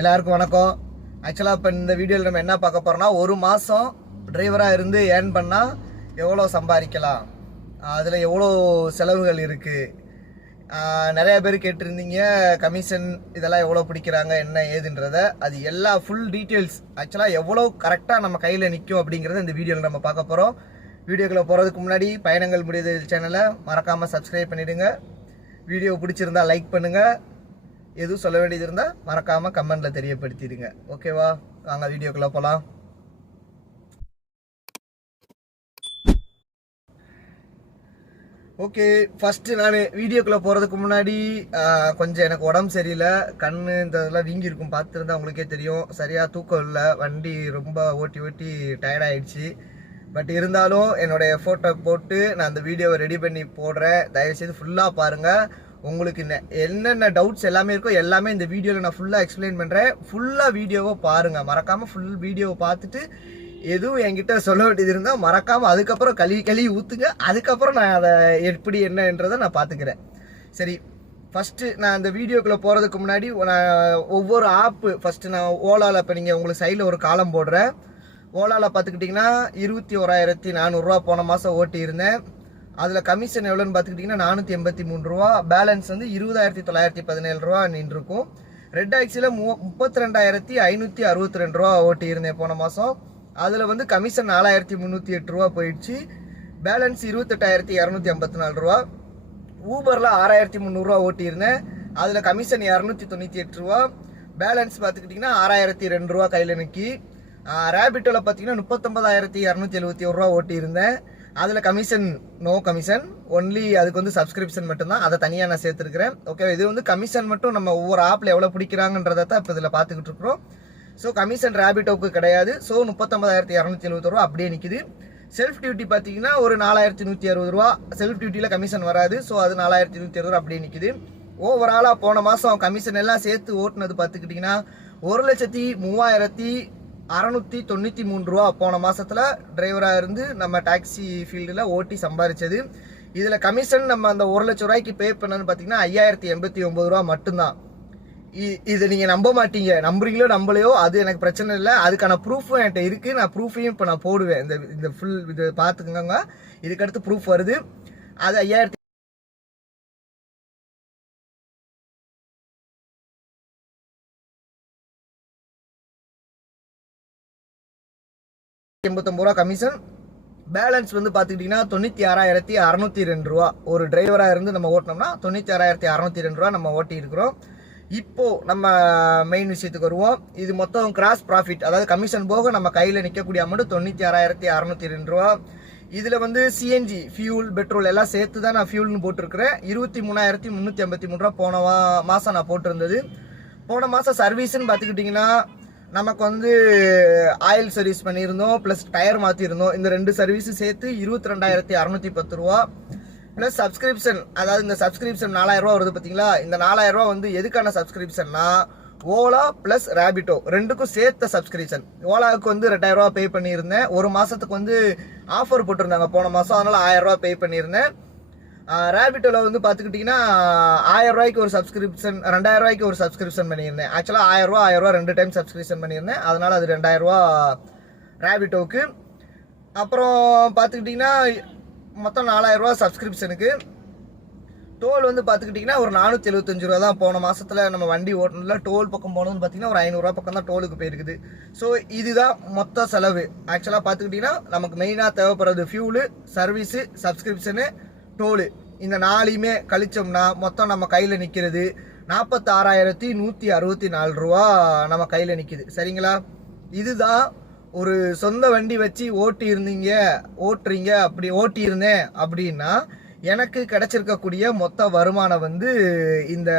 எல்லாருக்கும் வணக்கம். ஆக்சுவலாக இப்போ இந்த வீடியோவில் நம்ம என்ன பார்க்க போகிறோம்னா, ஒரு மாதம் டிரைவராக இருந்து ஏர்ன் பண்ணால் எவ்வளோ சம்பாதிக்கலாம், அதில் எவ்வளோ செலவுகள் இருக்குது. நிறையா பேர் கேட்டிருந்தீங்க கமிஷன் இதெல்லாம் எவ்வளோ பிடிக்கிறாங்க என்ன ஏதுன்றத. அது எல்லா ஃபுல் டீட்டெயில்ஸ் ஆக்சுவலாக எவ்வளோ கரெக்டாக நம்ம கையில் நிற்கும் அப்படிங்கிறத இந்த வீடியோவில் நம்ம பார்க்க போகிறோம். வீடியோக்குள்ளே போகிறதுக்கு முன்னாடி பயணங்கள் முடியுது சேனலை மறக்காமல் சப்ஸ்கிரைப் பண்ணிவிடுங்க. வீடியோ பிடிச்சிருந்தா லைக் பண்ணுங்கள். எதுவும் சொல்ல வேண்டியது இருந்தால் மறக்காமல் கமெண்டில் தெரியப்படுத்திடுங்க. ஓகேவா, வாங்க வீடியோக்குள்ளே போகலாம். ஓகே, ஃபஸ்ட்டு நான் வீடியோக்குள்ளே போகிறதுக்கு முன்னாடி கொஞ்சம் எனக்கு உடம்பு சரியில்லை, கண் இந்த இதெல்லாம் வீங்கியிருக்கும், பார்த்துருந்தா உங்களுக்கே தெரியும். சரியாக தூக்கம் இல்லை, வண்டி ரொம்ப ஓட்டி ஓட்டி டயர்டாயிடுச்சு. பட் இருந்தாலும் என்னோடய எஃபோர்ட்டை போட்டு நான் அந்த வீடியோவை ரெடி பண்ணி போடுறேன். தயவுசெய்து ஃபுல்லாக பாருங்கள். உங்களுக்கு என்னென்ன டவுட்ஸ் எல்லாமே இருக்கோ எல்லாமே இந்த வீடியோவில் நான் ஃபுல்லாக எக்ஸ்பிளைன் பண்ணுறேன். ஃபுல்லாக வீடியோவை பாருங்கள், மறக்காமல் ஃபுல் வீடியோவை பார்த்துட்டு எதுவும் என்கிட்ட சொல்ல வேண்டியது இருந்தால் மறக்காமல் அதுக்கப்புறம் கழுவி ஊற்றுங்க. அதுக்கப்புறம் நான் அதை எப்படி என்னன்றதை நான் பார்த்துக்கிறேன். சரி, ஃபஸ்ட்டு நான் அந்த வீடியோக்குள்ளே போகிறதுக்கு முன்னாடி நான் ஒவ்வொரு ஆப்பு ஃபஸ்ட்டு நான் ஓலாவில் இப்போ நீங்கள் உங்களுக்கு சைடில் ஒரு காலம் போடுறேன். ஓலாவில் பார்த்துக்கிட்டிங்கன்னா 21,400 போன மாதம் ஓட்டி இருந்தேன். அதில் கமிஷன் எவ்வளோன்னு பார்த்துக்கிட்டிங்கன்னா 483 ரூபா, பேலன்ஸ் வந்து 20,917 ரூபா நின்றுருக்கும். ரெட் ஆக்சியில் 32,562 ரூபா ஓட்டி இருந்தேன் போன மாதம். அதில் வந்து கமிஷன் 4,308 ரூபா போயிடுச்சு, பேலன்ஸ் 28,254 ரூபா. ஊபரில் 6,300 ஓட்டி இருந்தேன். அதில் கமிஷன் 298 ரூபா, பேலன்ஸ் பார்த்துக்கிட்டிங்கன்னா 6,002 ரூபா கையில் நிற்கி. ரேபிட்டோவில் பார்த்தீங்கன்னா 39,271 ரூபா ஓட்டி இருந்தேன். அதில் கமிஷன் நோ கமிஷன், ஒன்லி அதுக்கு வந்து சப்ஸ்கிரிப்ஷன் மட்டும்தான், அதை தனியாக நான் சேர்த்துருக்கிறேன். ஓகே, இது வந்து கமிஷன் மட்டும் நம்ம ஒவ்வொரு ஆப்பில் எவ்வளோ பிடிக்கிறாங்கன்றதை தான் இப்போ இதில் பார்த்துக்கிட்டு இருக்கிறோம். ஸோ கமிஷன் ரேபிட்டோவுக்கு கிடையாது. ஸோ 39,270 ரூபா அப்படியே நிற்கிது. செல்ஃப் டியூட்டி பார்த்தீங்கன்னா ஒரு 4,160 ரூபா, செல்ஃப் டியூட்டியில் கமிஷன் வராது. ஸோ அது 4,160 ரூபா அப்படியே நிற்கிது. ஓவராலாக போன மாதம் கமிஷன் எல்லாம் சேர்த்து ஓட்டுனது பார்த்துக்கிட்டிங்கன்னா 1,03,693 ரூபா போன மாதத்தில் டிரைவராக இருந்து நம்ம டாக்ஸி ஃபீல்டில் ஓட்டி சம்பாதிச்சது. இதில் கமிஷன் நம்ம அந்த 1,00,000 ரூபாய்க்கு பே பண்ணன்னு பார்த்தீங்கன்னா 5,089 ரூபா மட்டும்தான். இது நீங்கள் நம்ப மாட்டீங்க, நம்புறீங்களோ நம்பலையோ அது எனக்கு பிரச்சனை இல்லை. அதுக்கான ப்ரூஃபும் என்கிட்ட இருக்குது. நான் ப்ரூஃபையும் இப்போ நான் போடுவேன். இந்த ஃபுல் இது பார்த்துக்கோங்க. இதுக்கடுத்து ப்ரூஃப் வருது. அது 5,089 ரூபா கமிஷன். பேலன்ஸ் வந்து பார்த்துக்கிட்டிங்கன்னா 96,602 ரூபா. ஒரு டிரைவராக இருந்து நம்ம ஓட்டினோம்னா 96,602 ரூபா நம்ம ஓட்டி இருக்கிறோம். இப்போது நம்ம மெயின் விஷயத்துக்கு வருவோம். இது மொத்தம் கிராஸ் ப்ராஃபிட், அதாவது கமிஷன் போக நம்ம கையில் நிற்கக்கூடிய அமௌண்ட் 96,602 ரூபா. இதில் வந்து சிஎன்ஜி ஃபியூல் பெட்ரோல் எல்லாம் சேர்த்து தான் நான் ஃபியூல்னு போட்டிருக்கிறேன். 23,383 ரூபா போன மாதம் நான் போட்டிருந்தது. போன மாதம் சர்வீஸ்ன்னு பார்த்துக்கிட்டிங்கன்னா நமக்கு வந்து ஆயில் சர்வீஸ் பண்ணியிருந்தோம், ப்ளஸ் டயர் மாற்றிருந்தோம். இந்த 2 சர்வீஸும் சேர்த்து 22,610 ரூபா. ப்ளஸ் சப்ஸ்கிரிப்ஷன், அதாவது இந்த சப்ஸ்கிரிப்ஷன் 4,000 ரூபா வருது பார்த்தீங்களா. இந்த 4,000 ரூபா வந்து எதுக்கான சப்ஸ்கிரிப்ஷன்னா ஓலா ப்ளஸ் ரேபிட்டோ ரெண்டுக்கும் சேர்த்த சப்ஸ்கிரிப்ஷன். ஓலாவுக்கு வந்து 2,000 ரூபா பே பண்ணியிருந்தேன். ஒரு மாதத்துக்கு வந்து ஆஃபர் போட்டிருந்தாங்க போன மாதம், அதனால் 1,000 ரூபா பே பண்ணியிருந்தேன். ரேபிட்டோவில் வந்து பார்த்துக்கிட்டிங்கன்னா 1,000 ரூபாய்க்கு ஒரு சப்ஸ்கிரிப்ஷன், 2,000 ரூபாய்க்கு ஒரு சப்ஸ்கிரிப்ஷன் பண்ணியிருந்தேன். ஆக்சுவலாக 1,000 ரூபா 2 டைம் சப்ஸ்கிரிப்ஷன் பண்ணியிருந்தேன். அதனால் அது 2,000 ரூபா ரேபிட்டோவுக்கு. அப்புறம் பார்த்துக்கிட்டிங்கன்னா மொத்தம் 4,000 ரூபா சப்ஸ்கிரிப்ஷனுக்கு. டோல் வந்து பார்த்துக்கிட்டிங்கன்னா ஒரு 475 ரூபா தான் போன மாதத்தில் நம்ம வண்டி ஓட்டணும்ல. டோல் பக்கம் போனதுன்னு பார்த்தீங்கன்னா ஒரு 500 ரூபா பக்கம் தான் டோலுக்கு போயிருக்குது. ஸோ இதுதான் மொத்த செலவு. ஆக்சுவலாக பார்த்துக்கிட்டிங்கன்னா நமக்கு மெயினாக தேவைப்படுறது ஃபியூலு, சர்வீஸு, சப்ஸ்கிரிப்ஷனு, டோலு. இந்த 4யுமே கழிச்சோம்னா மொத்தம் நம்ம கையில் நிற்கிறது 46,164 ரூபா நம்ம கையில் நிற்கிது. சரிங்களா? இதுதான் ஒரு சொந்த வண்டி வச்சு ஓட்டுறீங்க அப்படி ஓட்டியிருந்தேன் அப்படின்னா எனக்கு கிடைச்சிருக்கக்கூடிய மொத்த வருமானம் வந்து இந்த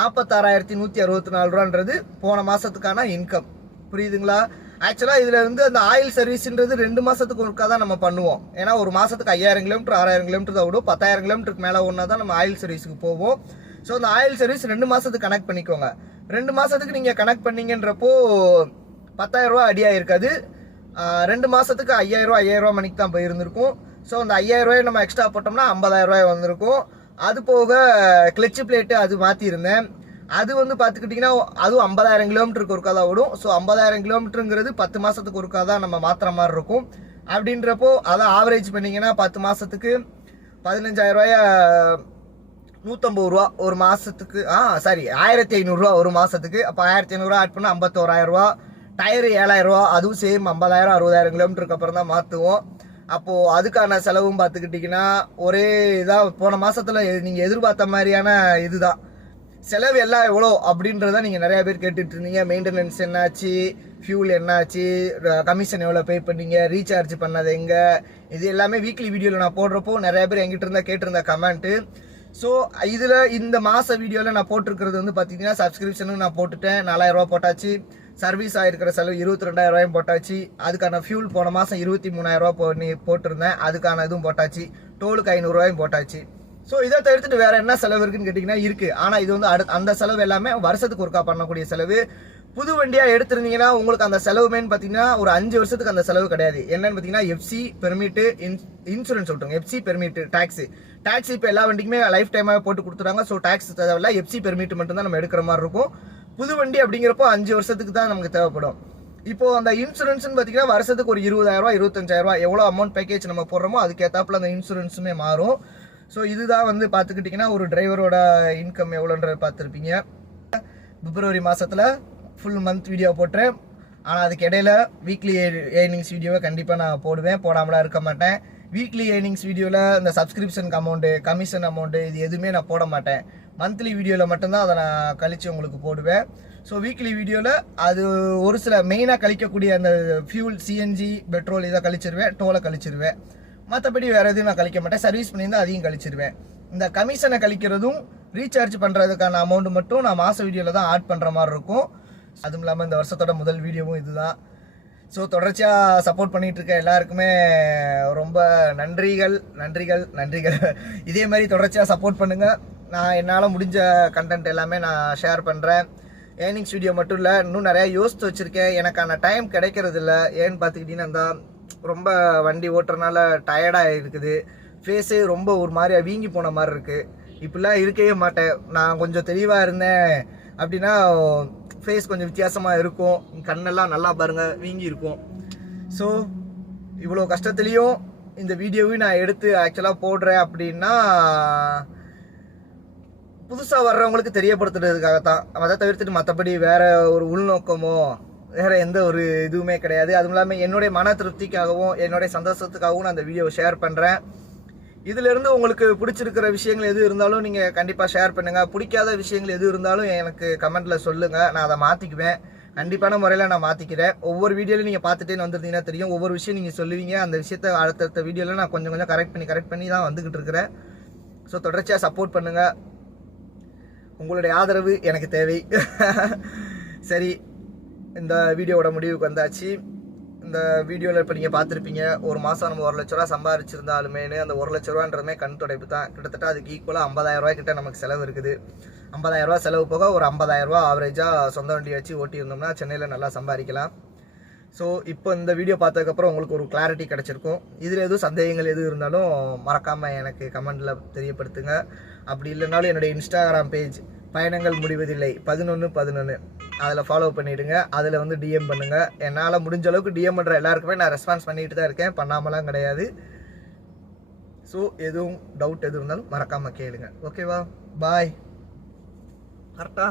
46,164 ரூபான்றது போன மாதத்துக்கான இன்கம். புரியுதுங்களா? ஆக்சுவலாக இதில் வந்து அந்த ஆயில் சர்வீஸ்ன்றது 2 மாதத்துக்கு ஒருக்கா தான் நம்ம பண்ணுவோம். ஏன்னா ஒரு மாதத்துக்கு 5,000 கிலோமீட்டர் 6,000 கிலோமீட்டர் தான் விடும். 10,000 கிலோமீட்டருக்கு மேலே ஒன்றா தான் நம்ம ஆயில் சர்வீஸுக்கு போவோம். ஸோ அந்த ஆயில் சர்வீஸ் 2 மாதத்துக்கு கனெக்ட் பண்ணிக்கோங்க. 2 மாதத்துக்கு நீங்கள் கனெக்ட் பண்ணிங்கன்றப்போ 10,000 ரூபா அடியாக இருக்காது. 2 மாதத்துக்கு 5,000 ரூபா மணிக்கு தான் போயிருந்திருக்கும். ஸோ அந்த 5,000 ரூபாய் நம்ம எக்ஸ்ட்ரா போட்டோம்னா 50,000 ரூபாய் வந்திருக்கும். அது போக கிளச்சு பிளேட்டு அது மாற்றிருந்தேன். அது வந்து பார்த்துக்கிட்டிங்கன்னா அதுவும் 50,000 கிலோமீட்டருக்கு ஒருக்கா தான் ஓடும். ஸோ 50,000 கிலோமீட்டருங்கிறது 10 மாதத்துக்கு ஒருக்கா தான் நம்ம மாற்றுற மாதிரி இருக்கும். அப்படின்றப்போ அதை ஆவரேஜ் பண்ணிங்கன்னா 10 மாதத்துக்கு 15,000 ரூபாய 150 ரூபா ஒரு மாதத்துக்கு, சாரி 1,500 ரூபா ஒரு மாதத்துக்கு. அப்போ 1,500 ரூபா ஆட் பண்ணால் 51,000 ரூபா. டயரு 7,000 ரூபா, அதுவும் சேம் 50,000 60,000 கிலோமீட்டருக்கு அப்புறம் தான் மாற்றுவோம். அப்போது அதுக்கான செலவும் பார்த்துக்கிட்டிங்கன்னா ஒரே இதாக போன மாதத்தில் நீங்கள் எதிர்பார்த்த மாதிரியான இதுதான் செலவு எல்லாம் எவ்வளோ அப்படின்றத நீங்கள் நிறையா பேர் கேட்டுட்டு இருந்தீங்க. மெயின்டெனன்ஸ் என்னாச்சு, ஃபியூல் என்னாச்சு, கமிஷன் எவ்வளோ பே பண்ணீங்க, ரீசார்ஜ் பண்ணது எங்கே, இது எல்லாமே வீக்லி வீடியோவில் நான் போடுறப்போ நிறையா பேர் எங்கிட்ட இருந்தால் கேட்டிருந்த கமெண்ட்டு. ஸோ இதில் இந்த மாத வீடியோவில் நான் போட்டிருக்கிறது வந்து பார்த்தீங்கன்னா சப்ஸ்கிரிப்ஷனும் நான் போட்டுட்டேன். 4,000 ரூபா போட்டாச்சு. சர்வீஸ் ஆகிருக்கிற செலவு 22,000 ரூபாயும் போட்டாச்சு. அதுக்கான ஃபியூல் போன மாதம் 23,000 ரூபா போட்டிருந்தேன், அதுக்கான இதுவும் போட்டாச்சு. டோலுக்கு 500 ரூபாயும் போட்டாச்சு. ஸோ இதை தவிர்த்துட்டு வேற என்ன செலவு இருக்குன்னு கேட்டிங்கன்னா இருக்குது. ஆனால் இது வந்து அந்த செலவு எல்லாமே வருஷத்துக்கு ஒருக்கா பண்ணக்கூடிய செலவு. புது வண்டியாக எடுத்திருந்தீங்கன்னா உங்களுக்கு அந்த செலவுமேன்னு பார்த்தீங்கன்னா ஒரு 5 வருஷத்துக்கு அந்த செலவு கிடையாது. என்னன்னு பார்த்தீங்கன்னா எஃப்சி பெர்மிட்டு, இன்சூரன்ஸ் சொல்லிட்டோங்க. எஃப்சி பெர்மிட்டு, டாக்ஸி இப்போ எல்லா வண்டிக்குமே லைஃப் டைமாக போட்டு கொடுத்துறாங்க. ஸோ டாக்ஸ் தேவையில்ல, எஃப்சி பெர்மிட் மட்டும்தான் நம்ம எடுக்கிற மாதிரி இருக்கும். புது வண்டி அப்படிங்கிறப்போ 5 வருஷத்துக்கு தான் நமக்கு தேவைப்படும். இப்போ அந்த இன்சூரன்ஸ்னு பார்த்தீங்கன்னா வருஷத்துக்கு ஒரு 20,000 ரூபா 25,000 ரூபா எவ்வளோ அமௌண்ட் பேக்கேஜ் நம்ம போடுறோமோ அதுக்கேற்றாப்புல அந்த இன்சூரன்ஸுமே மாறும். ஸோ இதுதான் வந்து பார்த்துக்கிட்டிங்கன்னா ஒரு டிரைவரோட இன்கம் எவ்வளோன்றது பார்த்துருப்பீங்க. பிப்ரவரி மாதத்தில் ஃபுல் மந்த் வீடியோ போட்டுறேன். ஆனால் அதுக்கு இடையில வீக்லி ஏர்னிங்ஸ் வீடியோவை கண்டிப்பாக நான் போடுவேன், போடாமலாம் இருக்க மாட்டேன். வீக்லி ஏர்னிங்ஸ் வீடியோவில் இந்த சப்ஸ்கிரிப்ஷனுக்கு அமௌண்ட்டு, கமிஷன் அமௌண்ட்டு இது எதுவுமே நான் போட மாட்டேன். மந்த்லி வீடியோவில் மட்டும்தான் அதை நான் கழித்து உங்களுக்கு போடுவேன். ஸோ வீக்லி வீடியோவில் அது ஒரு சில மெயினாக கழிக்கக்கூடிய அந்த ஃபியூல், சிஎன்ஜி, பெட்ரோல் இதை கழிச்சிருவேன், டோலை கழிச்சிருவேன். மற்றபடி வேறு எதுவும் நான் கழிக்க மாட்டேன். சர்வீஸ் பண்ணியிருந்தால் அதையும் கழிச்சிருவேன். இந்த கமிஷனை கழிக்கிறதும் ரீசார்ஜ் பண்ணுறதுக்கான அமௌண்ட்டு மட்டும் நான் மாத வீடியோவில் தான் ஆட் பண்ணுற மாதிரி இருக்கும். அதுவும் இல்லாமல் இந்த வருஷத்தோட முதல் வீடியோவும் இதுதான். ஸோ தொடர்ச்சியாக சப்போர்ட் பண்ணிகிட்டு இருக்க எல்லாருக்குமே ரொம்ப நன்றிகள். இதே மாதிரி தொடர்ச்சியாக சப்போர்ட் பண்ணுங்கள். நான் என்னால் முடிஞ்ச கண்டென்ட் எல்லாமே நான் ஷேர் பண்ணுறேன். ஏர்னிங்ஸ் வீடியோ மட்டும் இல்லை, இன்னும் நிறையா யோசித்து வச்சுருக்கேன். எனக்கான டைம் கிடைக்கிறது இல்லை. ஏன்னு பார்த்துக்கிட்டிங்கன்னா ரொம்ப வண்டி ஓட்டுறதுனால டயர்டாக இருக்குது. ஃபேஸே ரொம்ப ஒரு மாதிரியாக வீங்கி போன மாதிரி இருக்குது. இப்படிலாம் இருக்கவே மாட்டேன். நான் கொஞ்சம் தெளிவாக இருந்தேன் அப்படின்னா ஃபேஸ் கொஞ்சம் வித்தியாசமாக இருக்கும். கண்ணெல்லாம் நல்லா பாருங்கள் வீங்கி இருக்கும். ஸோ இவ்வளோ கஷ்டத்துலேயும் இந்த வீடியோவையும் நான் எடுத்து ஆக்சுவலாக போடுறேன் அப்படின்னா புதுசாக வர்றவங்களுக்கு தெரியப்படுத்துறதுக்காகத்தான். அதை தவிர்த்துட்டு மற்றபடி வேறு ஒரு உள்நோக்கமோ வேறு எந்த ஒரு இதுவுமே கிடையாது. அதுவும் இல்லாமல் என்னுடைய மன திருப்திக்காகவும் என்னுடைய சந்தோஷத்துக்காகவும் நான் அந்த வீடியோவை ஷேர் பண்ணுறேன். இதிலிருந்து உங்களுக்கு பிடிச்சிருக்கிற விஷயங்கள் எது இருந்தாலும் நீங்கள் கண்டிப்பாக ஷேர் பண்ணுங்கள். பிடிக்காத விஷயங்கள் எது இருந்தாலும் எனக்கு கமெண்ட்டில் சொல்லுங்கள், நான் அதை மாற்றிக்குவேன். கண்டிப்பான முறையில் நான் மாற்றிக்கிறேன். ஒவ்வொரு வீடியோலையும் நீங்கள் பார்த்துட்டே வந்துருந்தீங்கன்னா தெரியும், ஒவ்வொரு விஷயம் நீங்கள் சொல்லுவீங்க. அந்த விஷயத்தை அடுத்தடுத்த வீடியோவில் நான் கொஞ்சம் கொஞ்சம் கரெக்ட் பண்ணி தான் வந்துக்கிட்டு இருக்கிறேன். ஸோ தொடர்ச்சியாக சப்போர்ட் பண்ணுங்கள். உங்களுடைய ஆதரவு எனக்கு தேவை. சரி, இந்த வீடியோவோட முடிவுக்கு வந்தாச்சு. இந்த வீடியோவில் இப்போ நீங்கள் பார்த்துருப்பீங்க, ஒரு மாதம் நம்ம 1 லட்ச ரூபா சம்பாரிச்சிருந்தாலுமே அந்த 1 லட்ச ரூபான்றதுமே கண் துடைப்பு தான். கிட்டத்தட்ட அதுக்கு ஈக்குவலாக 50,000 ரூபாய்க்கிட்ட நமக்கு செலவு இருக்குது. 50,000 ரூபா செலவு போக ஒரு 50,000 ரூபா ஆவரேஜாக சொந்த வண்டி வச்சு ஓட்டியிருந்தோம்னா சென்னையில் நல்லா சம்பாதிக்கலாம். ஸோ இப்போ இந்த வீடியோ பார்த்ததுக்கப்புறம் உங்களுக்கு ஒரு கிளாரிட்டி கிடச்சிருக்கும். இதில் எதுவும் சந்தேகங்கள் எதுவும் இருந்தாலும் மறக்காமல் எனக்கு கமெண்டில் தெரியப்படுத்துங்க. அப்படி இல்லைனாலும் என்னுடைய இன்ஸ்டாகிராம் பேஜ் பயணங்கள் முடிவதில்லை 1111 அதில் ஃபாலோ பண்ணிவிடுங்க. அதில் வந்து டிஎம் பண்ணுங்கள். என்னால் முடிஞ்ச அளவுக்கு டிஎம் பண்ணுற எல்லாருக்குமே நான் ரெஸ்பான்ஸ் பண்ணிட்டு தான் இருக்கேன், பண்ணாமலாம் கிடையாது. ஸோ எதுவும் டவுட் எது இருந்தாலும் மறக்காமல் கேளுங்க. ஓகேவா? பாய். கரெக்டா?